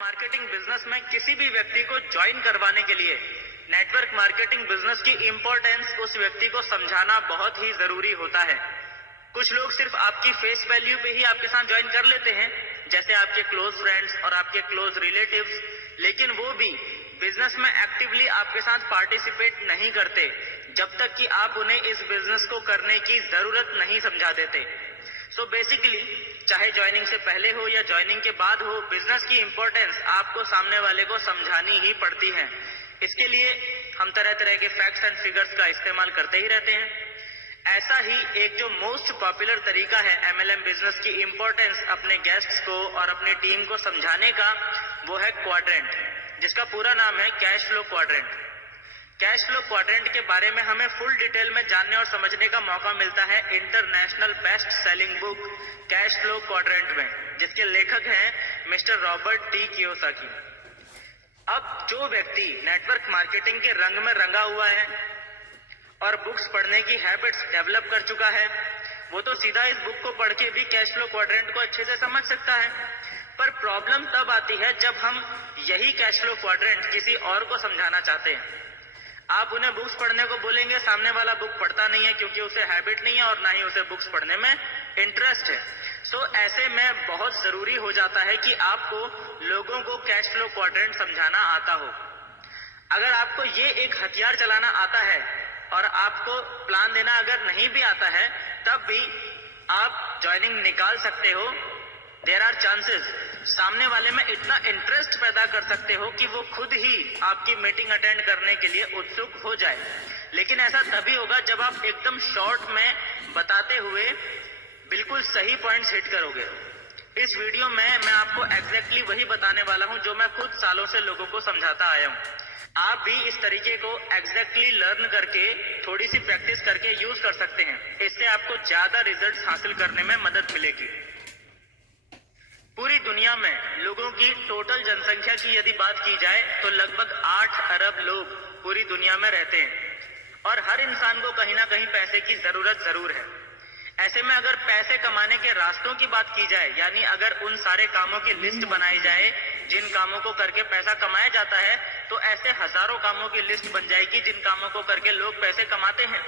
Marketing business में किसी भी व्यक्ति को ज्वाइन करवाने के लिए नेटवर्क मार्केटिंग बिजनेस की इंपॉर्टेंस उस व्यक्ति को समझाना बहुत ही जरूरी होता है। कुछ लोग सिर्फ आपकी फेस वैल्यू पे ही आपके साथ ज्वाइन कर लेते हैं, जैसे आपके क्लोज फ्रेंड्स और आपके क्लोज रिलेटिव्स, लेकिन वो भी बिजनेस में एक्टिवली आपके साथ पार्टिसिपेट नहीं करते जब तक कि आप उन्हें इस बिजनेस को करने की जरूरत नहीं समझा देते। सो बेसिकली चाहे ज्वाइनिंग से पहले हो या ज्वाइनिंग के बाद हो, बिजनेस की इंपॉर्टेंस आपको सामने वाले को समझानी ही पड़ती है। इसके लिए हम तरह तरह के फैक्ट्स एंड फिगर्स का इस्तेमाल करते ही रहते हैं। ऐसा ही एक जो मोस्ट पॉपुलर तरीका है एमएलएम बिजनेस की इंपॉर्टेंस अपने गेस्ट्स को और अपनी टीम को समझाने का, वो है क्वाड्रेंट, जिसका पूरा नाम है cash flow quadrant. Cash flow quadrant के बारे में हमें फुल डिटेल में जानने और समझने का मौका मिलता है international best selling book cash flow quadrant में, जिसके लेखक हैं मिस्टर रॉबर्ट टी कियोसाकी। अब जो व्यक्ति नेटवर्क मार्केटिंग के रंग में रंगा हुआ है और बुक्स पढ़ने की हैबिट्स डेवलप कर चुका है, वो तो सीधा इस बुक को पढ़ के भी कैश फ्लो क्वाड्रेंट को अच्छे से समझ सकता है। पर प्रॉब्लम तब आती है जब हम यही कैश फ्लो क्वाड्रेंट किसी और को समझाना चाहते हैं। आप उन्हें बुक्स पढ़ने को बोलेंगे, सामने वाला बुक पढ़ता नहीं है क्योंकि उसे हैबिट नहीं है और ना ही उसे बुक्स पढ़ने में इंटरेस्ट है। सो ऐसे में बहुत जरूरी हो जाता है कि आपको लोगों को कैश फ्लो क्वाड्रेंट समझाना आता हो। अगर आपको ये एक हथियार चलाना आता है और आपको प्लान देना अगर नहीं भी आता है, तब भी आप ज्वाइनिंग निकाल सकते हो। देयर आर चांसेस, सामने वाले में इतना इंटरेस्ट पैदा कर सकते हो कि वो खुद ही आपकी मीटिंग अटेंड करने के लिए उत्सुक हो जाए। लेकिन ऐसा तभी होगा जब आप एकदम शॉर्ट में बताते हुए बिल्कुल सही पॉइंट्स हिट करोगे। इस वीडियो में मैं आपको एग्जैक्टली वही बताने वाला हूं जो मैं खुद सालों से लोगों को समझाता आया हूं। आप भी इस तरीके को एग्जैक्टली लर्न करके थोड़ी सी प्रैक्टिस करके यूज कर सकते हैं। इससे आपको ज्यादा रिजल्ट्स हासिल करने में मदद मिलेगी। पूरी दुनिया में लोगों की टोटल जनसंख्या की यदि बात की जाए तो लगभग 8 अरब लोग पूरी दुनिया में रहते हैं और हर इंसान को कहीं ना कहीं पैसे की जरूरत जरूर है। ऐसे में अगर पैसे कमाने के रास्तों की बात की जाए, यानी अगर उन सारे कामों की लिस्ट बनाई जाए जिन कामों को करके पैसा कमाया जाता है, तो ऐसे हजारों कामों की लिस्ट बन जाएगी जिन कामों को करके लोग पैसे कमाते हैं।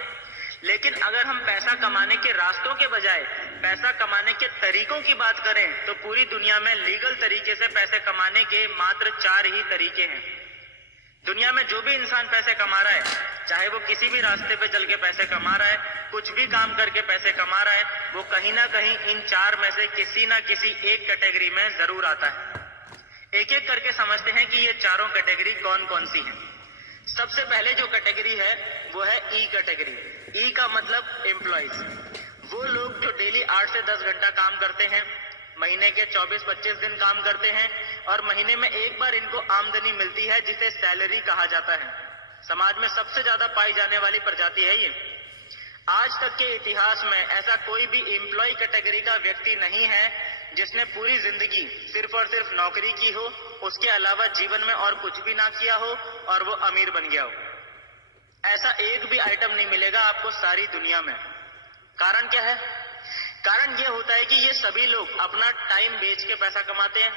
लेकिन अगर हम पैसा कमाने के रास्तों के बजाय पैसा कमाने के तरीकों की बात करें, तो पूरी दुनिया में लीगल तरीके से पैसे कमाने के मात्र 4 ही तरीके हैं। दुनिया में जो भी इंसान पैसे कमा रहा है, चाहे वो किसी भी रास्ते पे चल के पैसे कमा रहा है, कुछ भी काम करके पैसे कमा रहा है, वो कहीं ना कहीं इन 4 में से किसी ना किसी एक कैटेगरी में जरूर आता है। एक एक करके समझते हैं कि ये चारों कैटेगरी कौन कौन सी हैं। सबसे पहले जो कैटेगरी है वो है ई कैटेगरी। ई का मतलब एम्प्लॉइज। वो लोग जो डेली 8 से 10 घंटा काम करते हैं, महीने के 24-25 दिन काम करते हैं और महीने में एक बार इनको आमदनी मिलती है जिसे सैलरी कहा जाता है। समाज में सबसे ज्यादा पाई जाने वाली प्रजाति है ये। आज तक के इतिहास में ऐसा कोई भी एम्प्लॉय कैटेगरी का व्यक्ति नहीं है जिसने पूरी जिंदगी सिर्फ और सिर्फ नौकरी की हो, उसके अलावा जीवन में और कुछ भी ना किया हो और वो अमीर बन गया हो। ऐसा एक भी आइटम नहीं मिलेगा आपको सारी दुनिया में। कारण क्या है? कारण ये होता है कि ये सभी लोग अपना टाइम बेच के पैसा कमाते हैं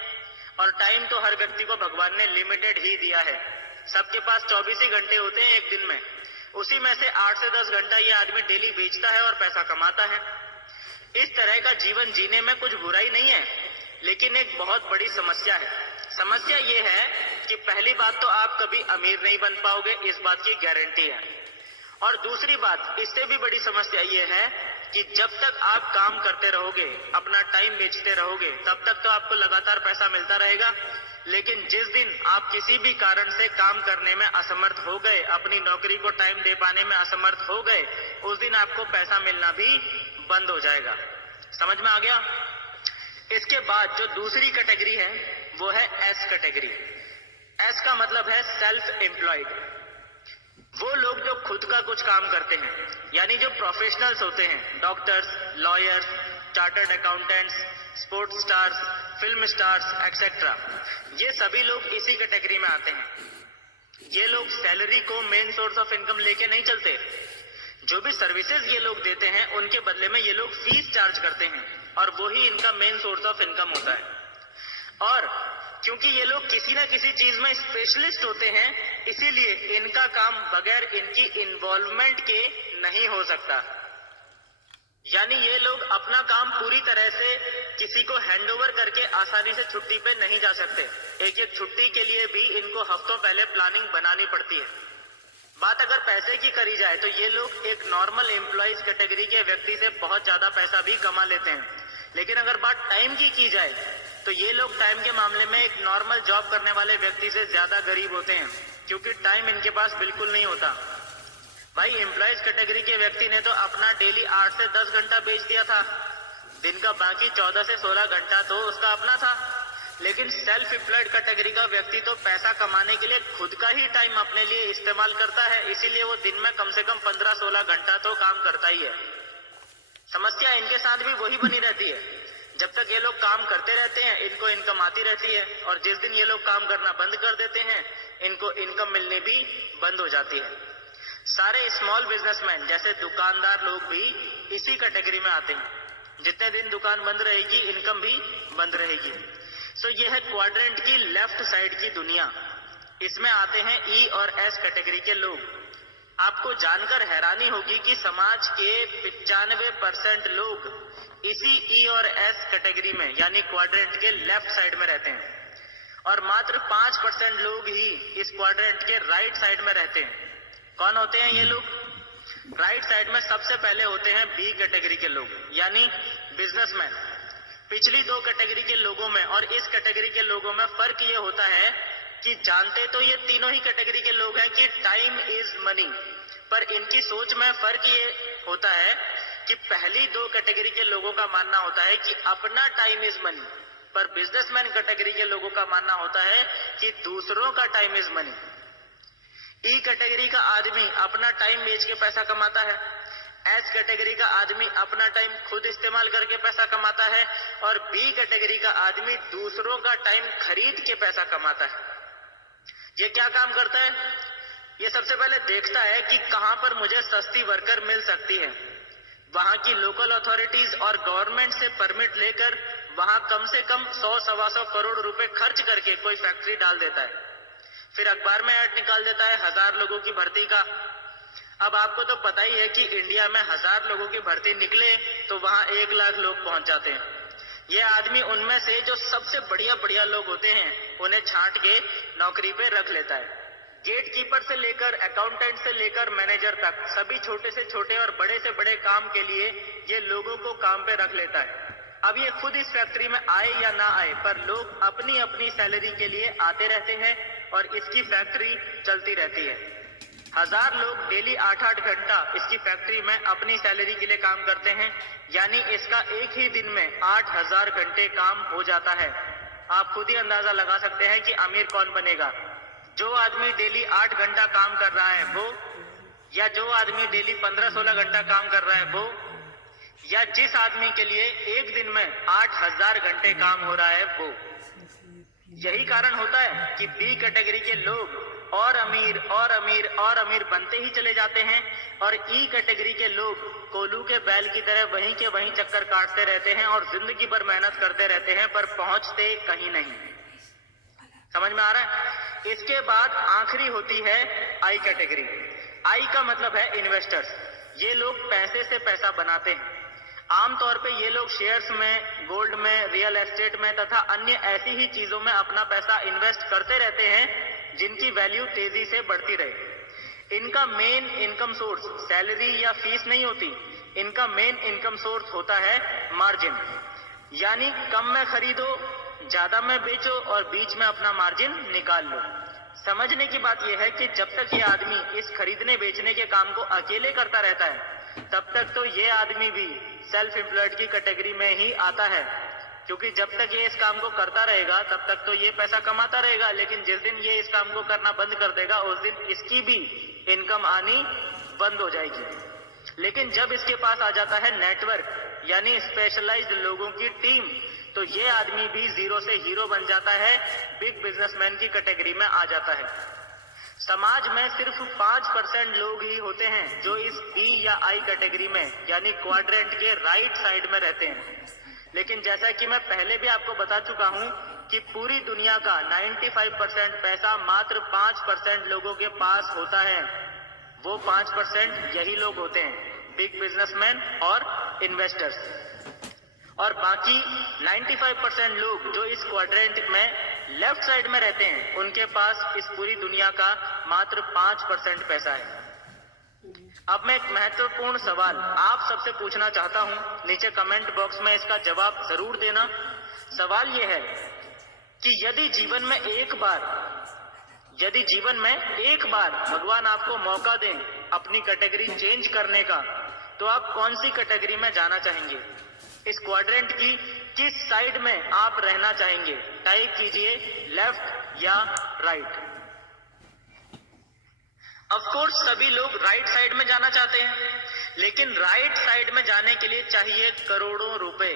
और टाइम तो हर व्यक्ति को भगवान ने लिमिटेड ही दिया है। सबके पास 24 ही घंटे होते हैं एक दिन में, उसी में से 8 से 10 घंटा ये आदमी डेली बेचता है और पैसा कमाता है। इस तरह का जीवन जीने में कुछ बुराई नहीं है, लेकिन एक बहुत बड़ी समस्या है। समस्या ये है कि पहली बात तो आप कभी अमीर नहीं बन पाओगे, इस बात की गारंटी है। और दूसरी बात, इससे भी बड़ी समस्या ये है कि जब तक आप काम करते रहोगे, अपना टाइम बेचते रहोगे, तब तक तो आपको लगातार पैसा मिलता रहेगा। लेकिन जिस दिन आप किसी भी कारण से काम करने में असमर्थ हो गए, अपनी नौकरी को टाइम दे पाने में असमर्थ हो गए, उस दिन आपको पैसा मिलना भी बंद हो जाएगा। समझ में आ गया? इसके बाद जो दूसरी कैटेगरी है वो है एस कैटेगरी। एस का मतलब है सेल्फ एम्प्लॉयड। वो लोग जो खुद का कुछ काम करते हैं, यानी जो प्रोफेशनल्स होते हैं, doctors, lawyers, chartered accountants, sports stars, film stars etcetera, ये सभी लोग इसी कैटेगरी में आते हैं। ये लोग सैलरी को मेन सोर्स ऑफ इनकम लेके नहीं चलते। जो भी सर्विसेज ये लोग देते हैं उनके बदले में ये लोग फीस चार्ज करते हैं और वही इनका मेन सोर्स ऑफ इनकम होता है। और क्योंकि ये लोग किसी ना किसी चीज में स्पेशलिस्ट होते हैं, इसीलिए इनका काम बगैर इनकी इन्वॉल्वमेंट के नहीं हो सकता। यानी ये लोग अपना काम पूरी तरह से किसी को हैंडओवर करके आसानी से छुट्टी पे नहीं जा सकते। एक एक छुट्टी के लिए भी इनको हफ्तों पहले प्लानिंग बनानी पड़ती है। बात अगर पैसे की करी जाए तो ये लोग एक नॉर्मल एम्प्लॉइज कैटेगरी के व्यक्ति से बहुत ज्यादा पैसा भी कमा लेते हैं, लेकिन अगर बात टाइम की जाए तो ये लोग टाइम के मामले में एक नॉर्मल जॉब करने वाले व्यक्ति से ज्यादा गरीब होते हैं, क्योंकि टाइम इनके पास बिल्कुल नहीं होता। भाई एम्प्लॉइज कैटेगरी के व्यक्ति ने तो अपना डेली 8 से 10 घंटा बेच दिया था, दिन का बाकी 14 से 16 घंटा तो उसका अपना था। लेकिन सेल्फ एम्प्लॉयड कैटेगरी का व्यक्ति तो पैसा कमाने के लिए खुद का ही टाइम अपने लिए इस्तेमाल करता है, इसीलिए वो दिन में कम से कम 15-16 घंटा तो काम करता ही है। समस्या इनके साथ भी वही बनी रहती है, जब तक ये लोग काम करते रहते हैं इनको इनकम आती रहती है, और जिस दिन ये लोग काम करना बंद कर देते हैं इनको इनकम मिलने भी बंद हो जाती है। सारे स्मॉल बिजनेसमैन जैसे दुकानदार लोग भी इसी कैटेगरी में आते हैं। जितने दिन दुकान बंद रहेगी इनकम भी बंद रहेगी। सो ये है क्वाड्रेंट की लेफ्ट साइड की दुनिया। इसमें आते हैं ई और एस कैटेगरी के लोग। आपको जानकर हैरानी होगी कि समाज के 95% लोग इसी ई और एस कैटेगरी में यानी क्वाड्रेंट के लेफ्ट साइड में रहते हैं, और मात्र 5% लोग ही इस क्वाड्रेंट के राइट साइड में रहते हैं। कौन होते हैं ये लोग? राइट साइड में सबसे पहले होते हैं बी कैटेगरी के लोग यानी बिजनेसमैन। पिछली दो कैटेगरी के लोगों में और इस कैटेगरी के लोगों में फर्क ये होता है कि जानते तो ये तीनों ही कैटेगरी के लोग हैं कि टाइम इज मनी, पर इनकी सोच में फर्क ये होता है कि पहली दो कैटेगरी के लोगों का मानना होता है कि अपना टाइम इज मनी, पर बिजनेसमैन कैटेगरी के लोगों का मानना होता है कि दूसरों का time is money. E category का आदमी अपना टाइम बेच के पैसा कमाता है, एस कैटेगरी का आदमी अपना टाइम खुद इस्तेमाल करके पैसा कमाता है, और बी कैटेगरी का आदमी दूसरों का टाइम खरीद के पैसा कमाता है। ये क्या काम करता है? ये सबसे पहले देखता है कि कहां पर मुझे सस्ती वर्कर मिल सकती है, वहां की लोकल अथॉरिटीज और गवर्नमेंट से परमिट लेकर वहां कम से कम 100-125 करोड़ रुपए खर्च करके कोई फैक्ट्री डाल देता है। फिर अखबार में ऐड निकाल देता है 1000 लोगों की भर्ती का। अब आपको तो पता ही है कि इंडिया में 1000 लोगों की भर्ती निकले तो वहां 1 लाख लोग पहुंच जाते हैं। ये आदमी उनमें से जो सबसे बढ़िया लोग होते हैं उन्हें छांट के नौकरी पे रख लेता है। गेट कीपर से लेकर अकाउंटेंट से लेकर मैनेजर तक सभी छोटे से छोटे और बड़े से बड़े काम के लिए ये लोगों को काम पे रख लेता है। अब ये खुद इस फैक्ट्री में आए या ना आए, पर लोग अपनी अपनी सैलरी के लिए आते रहते हैं और इसकी फैक्ट्री चलती रहती है। 1000 लोग डेली 8-8 घंटा इसकी फैक्ट्री में अपनी सैलरी के लिए काम करते हैं, यानी इसका एक ही दिन में 8000 घंटे काम हो जाता है। आप खुद ही अंदाजा लगा सकते हैं कि अमीर कौन बनेगा, जो आदमी डेली 8 घंटा काम कर रहा है वो, या जो आदमी डेली 15-16 घंटा काम कर रहा है वो, या जिस आदमी के लिए एक दिन में 8000 घंटे काम हो रहा है वो। यही कारण होता है कि बी कैटेगरी के लोग और अमीर और अमीर और अमीर बनते ही चले जाते हैं, और ई कैटेगरी के लोग कोल्हू के बैल की तरह वहीं के वहीं चक्कर काटते रहते हैं और जिंदगी भर मेहनत करते रहते हैं, पर पहुंचते कहीं नहीं। समझ में आ रहा है? इसके बाद आखिरी होती है आई कैटेगरी। आई का मतलब है इन्वेस्टर्स। ये लोग पैसे से पैसा बनाते हैं। आमतौर पे ये लोग शेयर्स में, गोल्ड में, रियल एस्टेट में तथा अन्य ऐसी ही चीजों में अपना पैसा इन्वेस्ट करते रहते हैं जिनकी वैल्यू तेजी से बढ़ती रहे। इनका मेन इनकम सोर्स सैलरी या फीस नहीं होती, इनका मेन इनकम सोर्स होता है मार्जिन, यानी कम में खरीदो, ज्यादा में बेचो और बीच में अपना मार्जिन निकाल लो। समझने की बात यह है कि जब तक ये आदमी इस खरीदने बेचने के काम को अकेले करता रहता है तब तक तो ये आदमी भी सेल्फ एम्प्लॉयड की कैटेगरी में ही आता है, क्योंकि जब तक ये इस काम को करता रहेगा तब तक तो ये पैसा कमाता रहेगा, लेकिन जिस दिन ये इस काम को करना बंद कर देगा उस दिन इसकी भी इनकम आनी बंद हो जाएगी। लेकिन जब इसके पास आ जाता है नेटवर्क यानी स्पेशलाइज्ड लोगों की टीम, तो ये आदमी भी जीरो से हीरो बन जाता है, बिग बिजनेसमैन की कैटेगरी में आ जाता है। समाज में सिर्फ 5% लोग ही होते हैं जो इस बी या आई कैटेगरी में यानी क्वाड्रेंट के राइट साइड में रहते हैं। लेकिन जैसा कि मैं पहले भी आपको बता चुका हूं कि पूरी दुनिया का 95% पैसा मात्र 5% लोगों के पास होता है। वो 5% यही लोग होते हैं, बिग बिजनेसमैन और इन्वेस्टर्स। और बाकी 95% लोग जो इस क्वाड्रेंट में लेफ्ट साइड में रहते हैं, उनके पास इस पूरी दुनिया का मात्र 5% पैसा है। अब मैं एक महत्वपूर्ण सवाल आप सबसे पूछना चाहता हूं, नीचे कमेंट बॉक्स में इसका जवाब जरूर देना। सवाल यह है कि यदि जीवन में एक बार भगवान आपको मौका दें अपनी कैटेगरी चेंज करने का, तो आप कौन सी कैटेगरी में जाना चाहेंगे? इस क्वाड्रेंट की किस साइड में आप रहना चाहेंगे? टाइप कीजिए लेफ्ट या राइट। ऑफ कोर्स सभी लोग राइट साइड में जाना चाहते हैं, लेकिन राइट साइड में जाने के लिए चाहिए करोड़ों रुपए।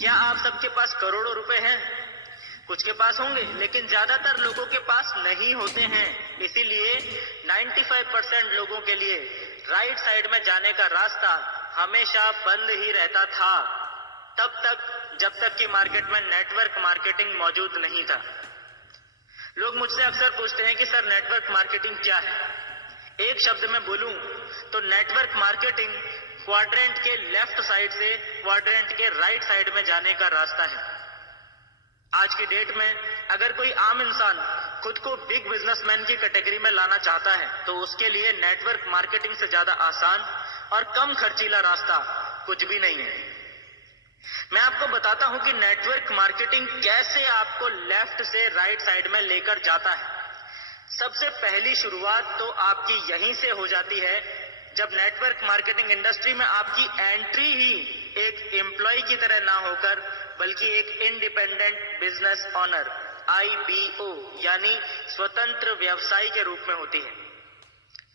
क्या आप सबके पास करोड़ों रुपए हैं? कुछ के पास होंगे, लेकिन ज्यादातर लोगों के पास नहीं होते हैं। इसीलिए 95% लोगों के लिए राइट साइड में जाने का रास्ता हमेशा बंद ही रहता था, तब तक जब तक कि मार्केट में नेटवर्क मार्केटिंग मौजूद नहीं था। लोग मुझसे अक्सर पूछते हैं कि सर नेटवर्क मार्केटिंग क्या है? एक शब्द में बोलूं तो नेटवर्क मार्केटिंग क्वाड्रेंट के लेफ्ट साइड से क्वाड्रेंट के राइट साइड में जाने का रास्ता है। आज की डेट में अगर कोई आम इंसान खुद को बिग बिजनेसमैन की कैटेगरी में लाना चाहता है, तो उसके लिए नेटवर्क मार्केटिंग से ज्यादा आसान और कम खर्चीला रास्ता कुछ भी नहीं है। मैं आपको बताता हूं कि नेटवर्क मार्केटिंग कैसे आपको लेफ्ट से राइट साइड में लेकर जाता है। सबसे पहली शुरुआत तो आपकी यहीं से हो जाती है, जब नेटवर्क मार्केटिंग इंडस्ट्री में आपकी एंट्री ही एक एम्प्लॉय की तरह ना होकर बल्कि एक इंडिपेंडेंट बिजनेस ओनर IBO यानी स्वतंत्र व्यवसायी के रूप में होती है।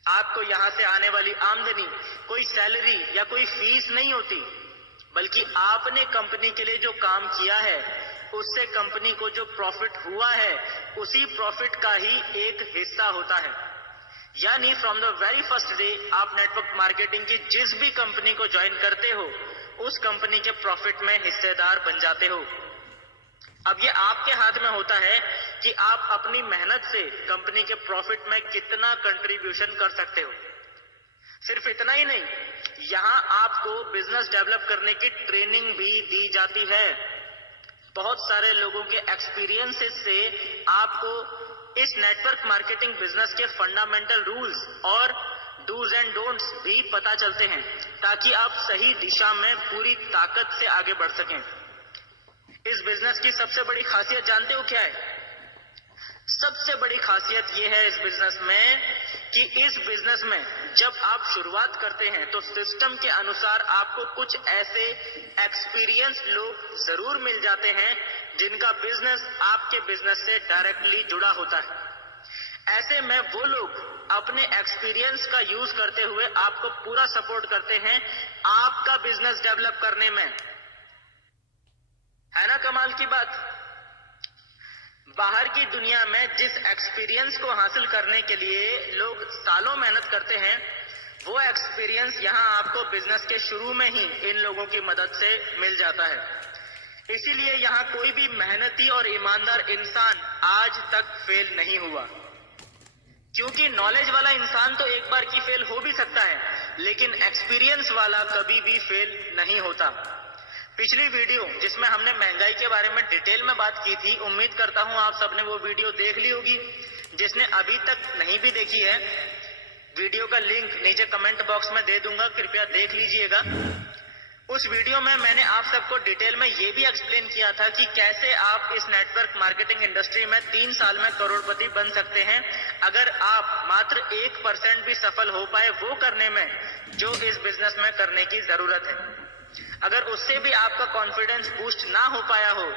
आपको यहां से आने वाली आमदनी कोई सैलरी या कोई फीस नहीं होती, बल्कि आपने कंपनी के लिए जो काम किया है उससे कंपनी को जो प्रॉफिट हुआ है उसी प्रॉफिट का ही एक हिस्सा होता है। यानी from the very first day आप नेटवर्क मार्केटिंग की जिस भी कंपनी को ज्वाइन करते हो, उस कंपनी के प्रॉफिट में हिस्सेदार बन जाते हो। अब ये आपके हाथ में होता है कि आप अपनी मेहनत से कंपनी के प्रॉफिट में कितना कंट्रीब्यूशन कर सकते हो। सिर्फ इतना ही नहीं, यहाँ आपको बिजनेस डेवलप करने की ट्रेनिंग भी दी जाती है। बहुत सारे लोगों के एक्सपीरियंसेस से आपको इस नेटवर्क मार्केटिंग बिजनेस के फंडामेंटल रूल्स और डूज एंड डोंट्स भी पता चलते हैं, ताकि आप सही दिशा में पूरी ताकत से आगे बढ़ सकें। इस बिजनेस की सबसे बड़ी खासियत जानते हो क्या है? सबसे बड़ी खासियत यह है इस बिजनेस में कि इस बिजनेस में जब आप शुरुआत करते हैं तो सिस्टम के अनुसार आपको कुछ ऐसे एक्सपीरियंस लोग जरूर मिल जाते हैं जिनका बिजनेस आपके बिजनेस से डायरेक्टली जुड़ा होता है। ऐसे में वो लोग अपने एक्सपीरियंस का यूज करते हुए आपको पूरा सपोर्ट करते हैं आपका बिजनेस डेवलप करने में। है ना कमाल की बात? बाहर की दुनिया में जिस एक्सपीरियंस को हासिल करने के लिए लोग सालों मेहनत करते हैं, वो एक्सपीरियंस यहाँ आपको बिजनेस के शुरू में ही इन लोगों की मदद से मिल जाता है। इसीलिए यहाँ कोई भी मेहनती और ईमानदार इंसान आज तक फेल नहीं हुआ, क्योंकि नॉलेज वाला इंसान तो एक बार की फेल हो भी सकता है, लेकिन एक्सपीरियंस वाला कभी भी फेल नहीं होता। पिछली वीडियो जिसमें हमने महंगाई के बारे में डिटेल में बात की थी, उम्मीद करता हूं आप सबने वो वीडियो देख ली होगी। जिसने अभी तक नहीं भी देखी है, वीडियो का लिंक नीचे कमेंट बॉक्स में दे दूंगा, कृपया देख लीजिएगा। उस वीडियो में मैंने आप सबको डिटेल में ये भी एक्सप्लेन किया था कि कैसे आप इस नेटवर्क मार्केटिंग इंडस्ट्री में 3 साल में करोड़पति बन सकते हैं, अगर आप मात्र 1% भी सफल हो पाए वो करने में जो इस बिजनेस में करने की जरूरत है। अगर उससे भी आपका कॉन्फिडेंस बूस्ट ना हो पाया हो,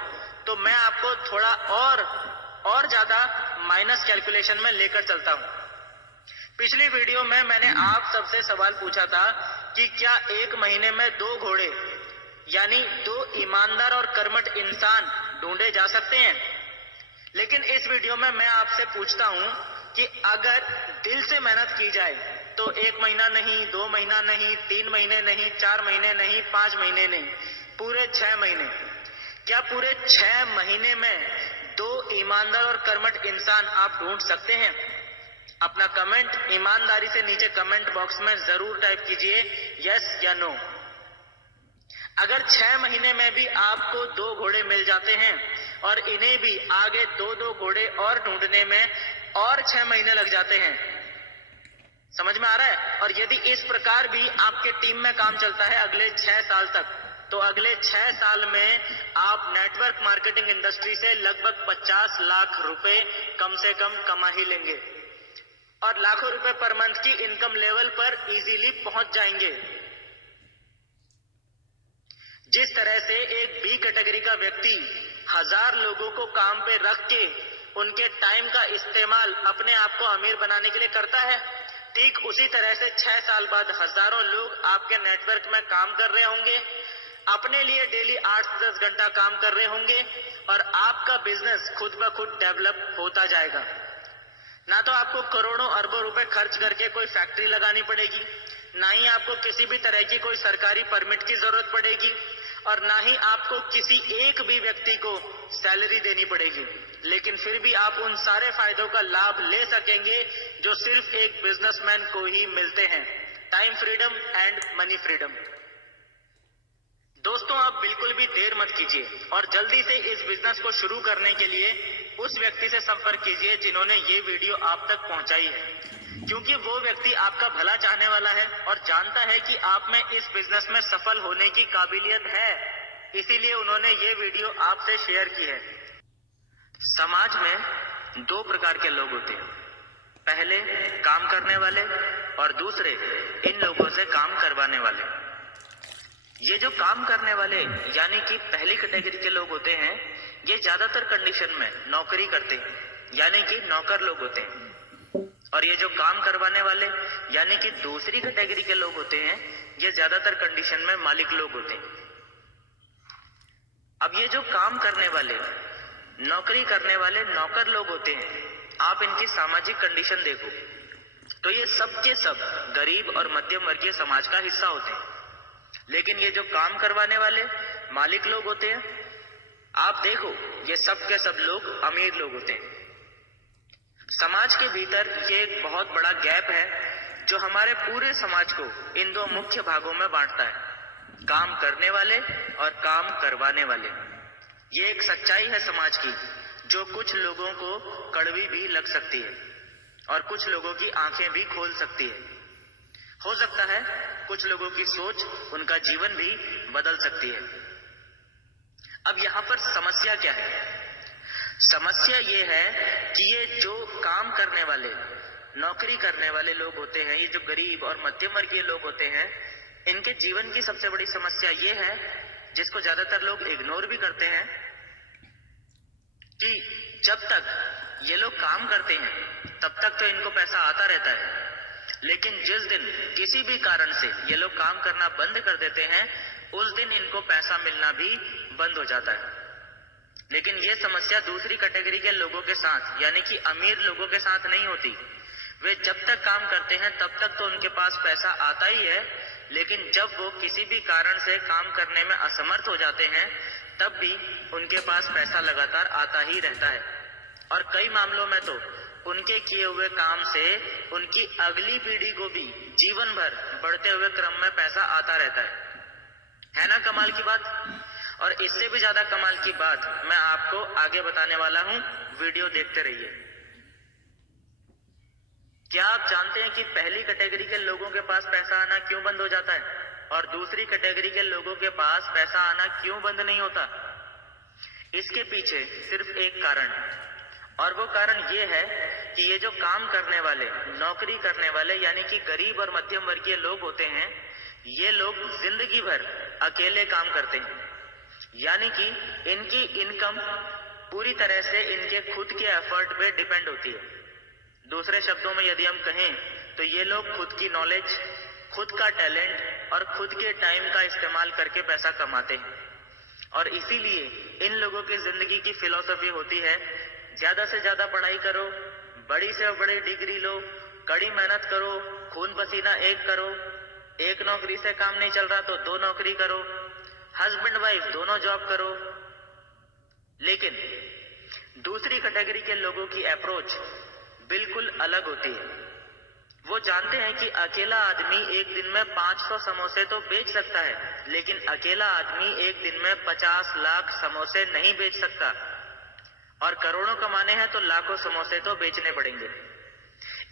तो मैं आपको थोड़ा और ज्यादा माइनस कैलकुलेशन में लेकर चलता हूं। पिछली वीडियो में मैंने आप सबसे सवाल पूछा था कि क्या 1 महीने में 2 घोड़े यानी 2 ईमानदार और कर्मठ इंसान ढूंढे जा सकते हैं। लेकिन इस वीडियो में मैं आपसे पूछता हूं कि अगर दिल से मेहनत की जाए तो 1 महीना नहीं, 2 महीना नहीं, 3 महीने नहीं, 4 महीने नहीं, 5 महीने नहीं, पूरे 6 महीने, क्या पूरे 6 महीने में 2 ईमानदार और कर्मठ इंसान आप ढूंढ सकते हैं? अपना कमेंट ईमानदारी से नीचे कमेंट बॉक्स में जरूर टाइप कीजिए, यस या नो। अगर 6 महीने में भी आपको 2 घोड़े मिल जाते हैं और इन्हें भी आगे 2-2 घोड़े और ढूंढने में और 6 महीने लग जाते हैं, समझ में आ रहा है? और यदि इस प्रकार भी आपके टीम में काम चलता है अगले 6 साल तक, तो अगले 6 साल में आप नेटवर्क मार्केटिंग इंडस्ट्री से लगभग 50 लाख रुपए कम से कम कमा ही लेंगे और लाखों रुपए पर मंथ की इनकम लेवल पर इजीली पहुंच जाएंगे। जिस तरह से एक बी कैटेगरी का व्यक्ति 1000 लोगों को काम पे रख के उनके टाइम का इस्तेमाल अपने आप को अमीर बनाने के लिए करता है, ठीक उसी तरह से 6 साल बाद हजारों लोग आपके नेटवर्क में काम कर रहे होंगे, अपने लिए डेली 8 से 10 घंटा काम कर रहे होंगे और आपका बिजनेस खुद ब खुद डेवलप होता जाएगा। ना तो आपको करोड़ों अरबों रुपए खर्च करके कोई फैक्ट्री लगानी पड़ेगी, ना ही आपको किसी भी तरह की कोई सरकारी परमिट की जरूरत पड़ेगी और ना ही आपको किसी एक भी व्यक्ति को सैलरी देनी पड़ेगी, लेकिन फिर भी आप उन सारे फायदों का लाभ ले सकेंगे जो सिर्फ एक बिजनेसमैन को ही मिलते हैं, time freedom and money freedom. दोस्तों, आप बिल्कुल भी देर मत कीजिए और जल्दी से इस बिजनेस को शुरू करने के लिए उस व्यक्ति से संपर्क कीजिए जिन्होंने ये वीडियो आप तक पहुंचाई है, क्योंकि वो व्यक्ति आपका भला चाहने वाला है और जानता है कि आप में इस बिजनेस में सफल होने की काबिलियत है, इसीलिए उन्होंने ये वीडियो आपसे शेयर की है। समाज में 2 प्रकार के लोग होते हैं, पहले काम करने वाले और दूसरे इन लोगों से काम करवाने वाले। ये जो काम करने वाले यानी कि पहली कैटेगरी के लोग होते हैं, ये ज्यादातर कंडीशन में नौकरी करते हैं यानी कि नौकर लोग होते हैं, और ये जो काम करवाने वाले यानी कि दूसरी कैटेगरी के लोग होते हैं, ये ज्यादातर कंडीशन में मालिक लोग होते हैं। अब ये जो काम करने वाले नौकरी करने वाले नौकर लोग होते हैं, आप इनकी सामाजिक कंडीशन देखो तो ये सब के सब गरीब और मध्यम वर्गीय समाज का हिस्सा होते हैं, लेकिन ये जो काम करवाने वाले मालिक लोग होते हैं, आप देखो ये सब के सब लोग अमीर लोग होते हैं। समाज के भीतर ये एक बहुत बड़ा गैप है जो हमारे पूरे समाज को इन 2 मुख्य भागों में बांटता है, काम करने वाले और काम करवाने वाले। ये एक सच्चाई है समाज की जो कुछ लोगों को कड़वी भी लग सकती है और कुछ लोगों की आंखें भी खोल सकती है। हो सकता है कुछ लोगों की सोच उनका जीवन भी बदल सकती है। अब यहाँ पर समस्या क्या है? समस्या ये है कि ये जो काम करने वाले नौकरी करने वाले लोग होते हैं, ये जो गरीब और मध्यम वर्गीय लोग होते हैं, इनके जीवन की सबसे बड़ी समस्या ये है, जिसको ज्यादातर लोग इग्नोर भी करते हैं, कि जब तक ये लोग काम करते हैं तब तक तो इनको पैसा आता रहता है, लेकिन जिस दिन किसी भी कारण से ये लोग काम करना बंद कर देते हैं, उस दिन इनको पैसा मिलना भी बंद हो जाता है। लेकिन ये समस्या दूसरी कैटेगरी के लोगों के साथ यानी कि अमीर लोगों के साथ नहीं होती। वे जब तक काम करते हैं तब तक तो उनके पास पैसा आता ही है, लेकिन जब वो किसी भी कारण से काम करने में असमर्थ हो जाते हैं तब भी उनके पास पैसा लगातार आता ही रहता है, और कई मामलों में तो उनके किए हुए काम से उनकी अगली पीढ़ी को भी जीवन भर बढ़ते हुए क्रम में पैसा आता रहता है ना कमाल की बात? और इससे भी ज्यादा कमाल की बात मैं आपको आगे बताने वाला हूं, वीडियो देखते रहिए। क्या आप जानते हैं कि पहली कैटेगरी के लोगों के पास पैसा आना क्यों बंद हो जाता है और दूसरी कैटेगरी के लोगों के पास पैसा आना क्यों बंद नहीं होता? इसके पीछे सिर्फ एक कारण है, और वो कारण ये है कि ये जो काम करने वाले नौकरी करने वाले यानी कि गरीब और मध्यम वर्गीय लोग होते हैं, ये लोग जिंदगी भर अकेले काम करते हैं, यानी कि इनकी इनकम पूरी तरह से इनके खुद के एफर्ट पे डिपेंड होती है। दूसरे शब्दों में यदि हम कहें तो ये लोग खुद की नॉलेज, खुद का टैलेंट और खुद के टाइम का इस्तेमाल करके पैसा कमाते हैं, और इसीलिए इन लोगों की जिंदगी की फिलॉसफी होती है, ज्यादा से ज्यादा पढ़ाई करो, बड़ी से बड़ी डिग्री लो, कड़ी मेहनत करो, खून पसीना एक करो, एक नौकरी से काम नहीं चल रहा तो 2 नौकरी करो, हस्बैंड वाइफ दोनों जॉब करो, लेकिन दूसरी कैटेगरी के लोगों की अप्रोच बिल्कुल अलग होती है। वो जानते हैं कि अकेला आदमी एक दिन में 500 समोसे तो बेच सकता है, लेकिन अकेला आदमी एक दिन में 50 लाख समोसे नहीं बेच सकता। और करोड़ों कमाने हैं तो लाखों समोसे तो बेचने पड़ेंगे।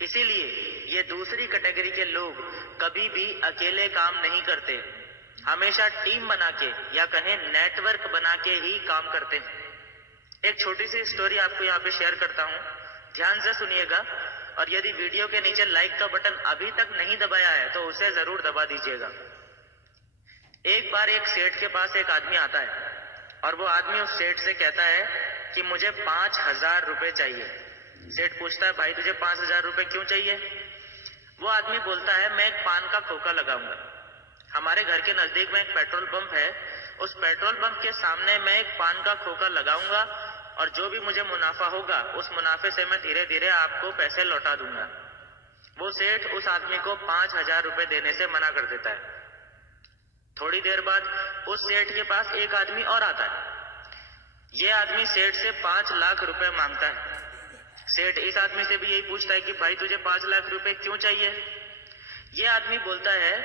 इसीलिए ये दूसरी कैटेगरी के लोग कभी भी अकेले काम नहीं करते, हमेशा टीम बना के या कहें नेटवर्क बना के ही काम करते हैं। एक छोटी सी स्टोरी आपको यहाँ पे शेयर करता हूँ, ध्यान से सुनिएगा। और यदि वीडियो के नीचे लाइक का बटन अभी तक नहीं दबाया है तो उसे जरूर दबा दीजिएगा। एक बार एक सेठ के पास एक आदमी आता है और वो आदमी उस सेठ से कहता है कि मुझे 5,000 रुपए चाहिए। सेठ पूछता है, भाई तुझे 5,000 रुपए क्यों चाहिए? वो आदमी बोलता है, मैं एक पान का खोखा लगाऊंगा। हमारे घर के नजदीक में एक पेट्रोल पंप है, उस पेट्रोल पंप के सामने मैं एक पान का खोखा लगाऊंगा और जो भी मुझे मुनाफा होगा उस मुनाफे से मैं धीरे धीरे आपको पैसे लौटा दूंगा। वो सेठ उस आदमी को 5,000 रुपए देने से मना कर देता है। थोड़ी देर बाद उस सेठ के पास एक आदमी और आता है। ये आदमी सेठ से 5 लाख रुपए मांगता है। सेठ इस आदमी से भी यही पूछता है कि भाई तुझे 5 लाख रुपए क्यों चाहिए? ये आदमी बोलता है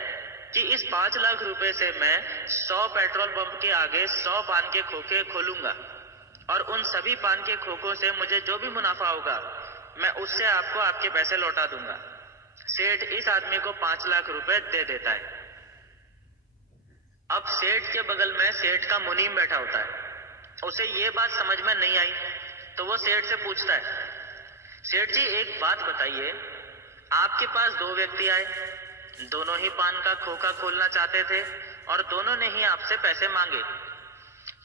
कि इस 5 लाख रुपए से मैं 100 पेट्रोल पंप के आगे 100 पान के खोखे खोलूंगा और उन सभी पान के खोखों से मुझे जो भी मुनाफा होगा मैं उससे आपको आपके पैसे लौटा दूंगा। सेठ इस आदमी को 5 लाख रुपए दे देता है। अब सेठ के बगल में सेठ का मुनीम बैठा होता है। उसे ये बात समझ में नहीं आई तो वो सेठ से पूछता है, सेठ जी एक बात बताइए, आपके पास 2 व्यक्ति आए, दोनों ही पान का खोखा खोलना चाहते थे और दोनों ने ही आपसे पैसे मांगे।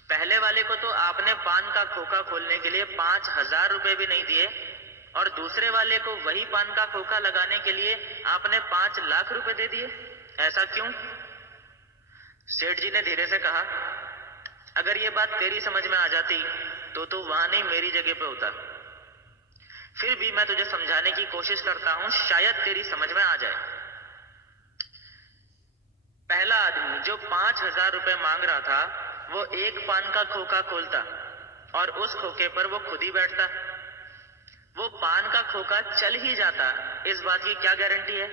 पहले वाले को तो आपने पान का खोखा खोलने के लिए 5,000 रुपए भी नहीं दिए और दूसरे वाले को वही पान का खोखा लगाने के लिए आपने 5 लाख रुपए दे दिए, ऐसा क्यों? सेठ जी ने धीरे से कहा, अगर ये बात तेरी समझ में आ जाती तो वहां नहीं मेरी जगह पे होता। फिर भी मैं तुझे समझाने की कोशिश करता हूं, शायद तेरी समझ में आ जाए। पहला आदमी जो 5,000 रुपए मांग रहा था वो एक पान का खोखा खोलता और उस खोखे पर वो खुद ही बैठता। वो पान का खोखा चल ही जाता, इस बात की क्या गारंटी है?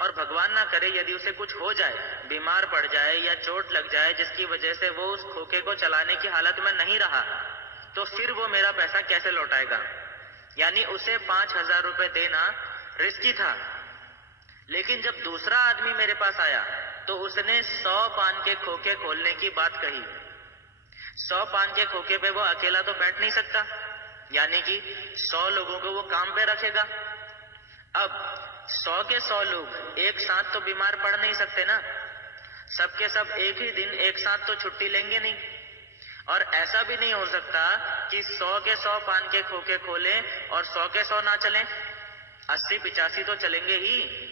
और भगवान ना करे यदि उसे कुछ हो जाए, बीमार पड़ जाए या चोट लग जाए जिसकी वजह से वो उस खोखे को चलाने की हालत में नहीं रहा, तो फिर वो मेरा पैसा कैसे लौटाएगा? यानी उसे 5,000 रुपए देना रिस्की था। लेकिन जब दूसरा आदमी मेरे पास आया तो उसने 100 पान के खोखे खोलने की बात कही। 100 पान के खोखे पे वो अकेला तो बैठ नहीं सकता, यानी कि 100 लोगों को वो काम पे रखेगा। अब 100 के 100 लोग एक साथ तो बीमार पड़ नहीं सकते ना, सबके सब एक ही दिन एक साथ तो छुट्टी लेंगे नहीं। और ऐसा भी नहीं हो सकता कि 100 के 100 पान के खोखे खोलें और 100 के 100 ना चलें, 80-85 तो चलेंगे ही।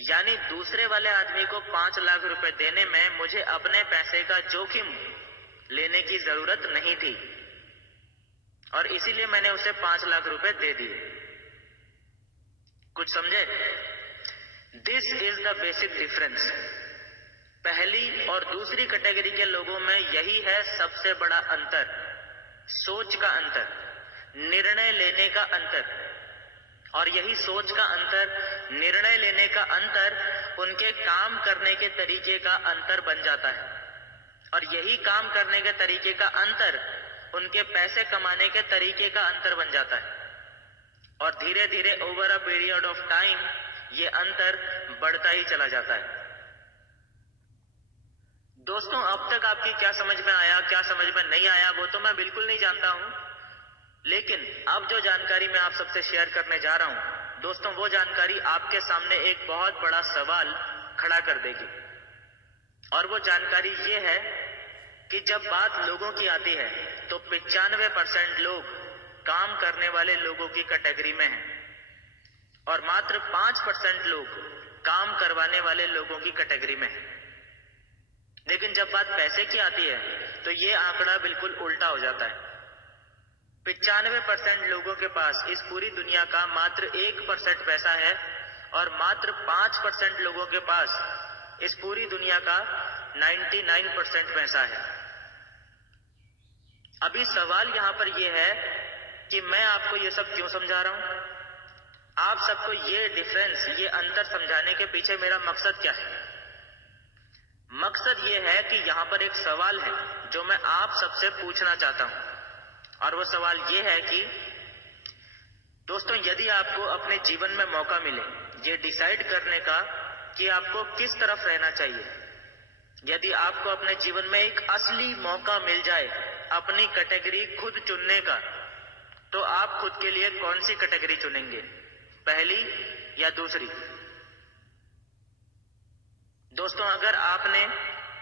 यानी दूसरे वाले आदमी को 5 लाख रुपए देने में मुझे अपने पैसे का जोखिम लेने की जरूरत नहीं थी और इसीलिए मैंने उसे 5 लाख रुपए दे दिए। कुछ समझे? This is the basic difference. पहली और दूसरी कैटेगरी के लोगों में यही है सबसे बड़ा अंतर, सोच का अंतर, निर्णय लेने का अंतर। और यही सोच का अंतर, निर्णय लेने का अंतर उनके काम करने के तरीके का अंतर बन जाता है और यही काम करने के तरीके का अंतर उनके पैसे कमाने के तरीके का अंतर बन जाता है। और धीरे धीरे over a period of time ये अंतर बढ़ता ही चला जाता है। दोस्तों, अब तक आपकी क्या समझ में आया, क्या समझ में नहीं आया, वो तो मैं बिल्कुल नहीं जानता हूं, लेकिन अब जो जानकारी मैं आप सबसे शेयर करने जा रहा हूं दोस्तों, वो जानकारी आपके सामने एक बहुत बड़ा सवाल खड़ा कर देगी। और वो जानकारी ये है कि जब बात लोगों की आती है तो 95% लोग काम करने वाले लोगों की कैटेगरी में हैं और मात्र 5% लोग काम करवाने वाले लोगों की कैटेगरी में हैं। लेकिन जब बात पैसे की आती है तो ये आंकड़ा बिल्कुल उल्टा हो जाता है। 95% लोगों के पास इस पूरी दुनिया का मात्र 1% पैसा है और मात्र 5% लोगों के पास इस पूरी दुनिया का 99% पैसा है। अभी सवाल यहाँ पर यह है कि मैं आपको ये सब क्यों समझा रहा हूं? आप सबको ये डिफरेंस, ये अंतर समझाने के पीछे मेरा मकसद क्या है? मकसद ये है कि यहाँ पर एक सवाल है जो मैं आप सबसे पूछना चाहता हूं, और वो सवाल ये है कि दोस्तों, यदि आपको अपने जीवन में मौका मिले ये डिसाइड करने का कि आपको किस तरफ रहना चाहिए, यदि आपको अपने जीवन में एक असली मौका मिल जाए अपनी कैटेगरी खुद चुनने का, तो आप खुद के लिए कौन सी कैटेगरी चुनेंगे, पहली या दूसरी? दोस्तों, अगर आपने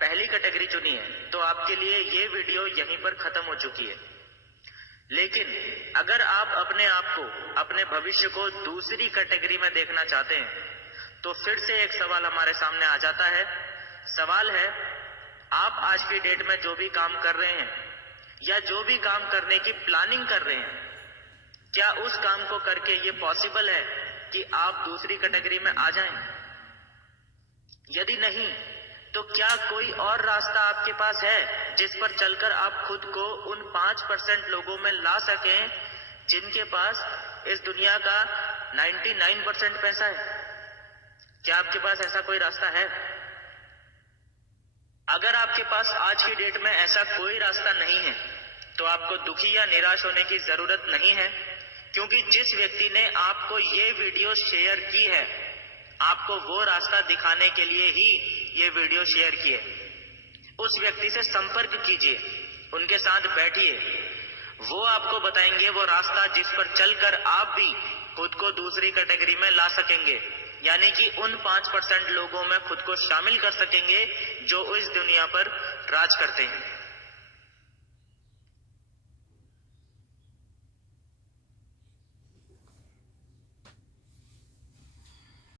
पहली कैटेगरी चुनी है तो आपके लिए ये वीडियो यहीं पर खत्म हो चुकी है। लेकिन अगर आप अपने आप को, अपने भविष्य को दूसरी कैटेगरी में देखना चाहते हैं, तो फिर से एक सवाल हमारे सामने आ जाता है। सवाल है, आप आज की डेट में जो भी काम कर रहे हैं या जो भी काम करने की प्लानिंग कर रहे हैं, क्या उस काम को करके ये पॉसिबल है कि आप दूसरी कैटेगरी में आ जाएं? यदि नहीं, तो क्या कोई और रास्ता आपके पास है जिस पर चलकर आप खुद को उन 5% लोगों में ला सकें जिनके पास इस दुनिया का 99% पैसा है? क्या आपके पास ऐसा कोई रास्ता है? अगर आपके पास आज की डेट में ऐसा कोई रास्ता नहीं है, तो आपको दुखी या निराश होने की जरूरत नहीं है, क्योंकि जिस व्यक्ति ने आपको ये वीडियो शेयर की है, आपको वो रास्ता दिखाने के लिए ही ये वीडियो शेयर की है। उस व्यक्ति से संपर्क कीजिए, उनके साथ बैठिए, वो आपको बताएंगे वो रास्ता जिस पर चलकर आप भी खुद को दूसरी कैटेगरी में ला सकेंगे, यानी कि उन 5% लोगों में खुद को शामिल कर सकेंगे जो इस दुनिया पर राज करते हैं।